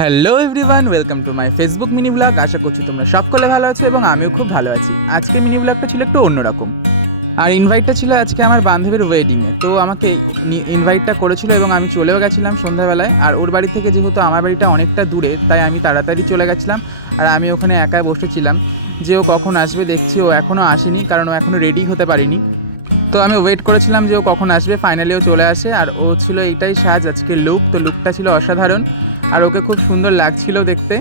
Hello everyone, welcome to my Facebook mini blog. আশা করছি তোমরা সকলে ভালো আছো এবং আমিও খুব ভালো আছি। আজকে মিনি ব্লগটা ছিল একটু অন্যরকম, আর ইনভাইটটা ছিল আজকে আমার বান্ধবীর ওয়েডিংয়ে। তো আমাকে ইনভাইটটা করেছিল এবং আমি চলেও গেছিলাম সন্ধ্যাবেলায়। আর ওর বাড়ি থেকে যেহেতু আমার বাড়িটা অনেকটা দূরে, তাই আমি তাড়াতাড়ি চলে গেছিলাম। আর আমি ওখানে একা বসেছিলাম যে ও কখন আসবে। দেখছি ও এখনও আসেনি, কারণ ও এখনও রেডি হতে পারিনি। তো আমি ওয়েট করেছিলাম যে ও কখন আসবে। ফাইনালি ও চলে আসে, আর ও ছিল এইটাই সাজ আজকে লুক। তো লুকটা ছিল অসাধারণ, আর ওকে খুব সুন্দর লাগছিল দেখতে।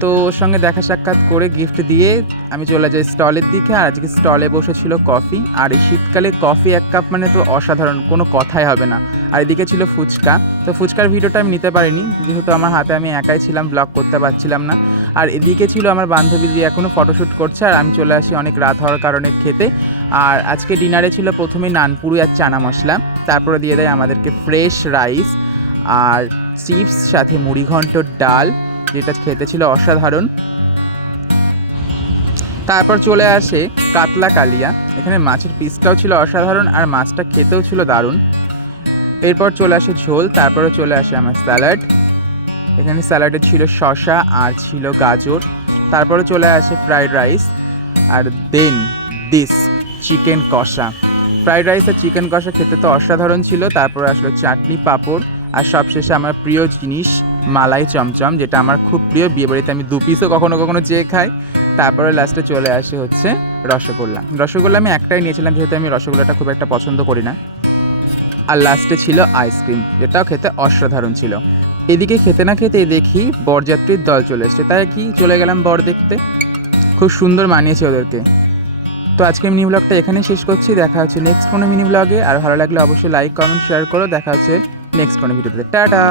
তো ওর সঙ্গে দেখা সাক্ষাৎ করে গিফট দিয়ে আমি চলে যাই স্টলের দিকে। আর আজকে স্টলে বসেছিল কফি, আর এই শীতকালে কফি 1 কাপ মানে তো অসাধারণ, কোনো কথাই হবে না। আর এদিকে ছিল ফুচকা। তো ফুচকার ভিডিওটা আমি নিতে পারিনি, যেহেতু আমার হাতে আমি একাই ছিলাম, ব্লগ করতে পারছিলাম না। আর এদিকে ছিল আমার বান্ধবী, যে এখনও ফটোশ্যুট করছে, আর আমি চলে আসি অনেক রাত হওয়ার কারণে খেতে। আর আজকে ডিনারে ছিল প্রথমে নানপুরি আর চানা মশলা, তারপরে দিয়ে দেয় আমাদেরকে ফ্রেশ রাইস আর চিপস, সাথে মুড়িঘণ্টর ডাল, যেটা খেতে ছিল অসাধারণ। তারপর চলে আসে কাতলা কালিয়া। এখানে মাছের পিসটাও ছিল অসাধারণ, আর মাছটা খেতেও ছিল দারুণ। এরপর চলে আসে ঝোল, তারপরে চলে আসে আমার স্যালাড। এখানে স্যালাডে ছিল শসা আর ছিল গাজর। তারপরে চলে আসে ফ্রাইড রাইস, আর দেন দিস চিকেন কষা। ফ্রাইড রাইস আর চিকেন কষা খেতে তো অসাধারণ ছিল। তারপরে আসলো চাটনি, পাঁপড়, আর সবশেষে আমার প্রিয় জিনিস মালাই চমচম, যেটা আমার খুব প্রিয়। বিয়েবাড়িতে আমি 2 পিসও কখনো কখনো চেয়ে খাই। তারপরে লাস্টে চলে আসে হচ্ছে রসগোল্লা। রসগোল্লা আমি একটাই নিয়েছিলাম, যেহেতু আমি রসগোল্লাটা খুব একটা পছন্দ করি না। আর লাস্টে ছিল আইসক্রিম, যেটাও খেতে অসাধারণ ছিল। এদিকে খেতে না খেতেই দেখি বরযাত্রীর দল চলে এসছে, তাই কি চলে গেলাম বর দেখতে। খুব সুন্দর মানিয়েছে ওদেরকে। তো আজকে মিনি ব্লগটা এখানেই শেষ করছি। দেখা হচ্ছে নেক্সট কোনো মিনি ব্লগে। আর ভালো লাগলে অবশ্যই লাইক, কমেন্ট, শেয়ার করো। দেখা হচ্ছে নেক্সট কোনো ভিডিওতে। টাটা।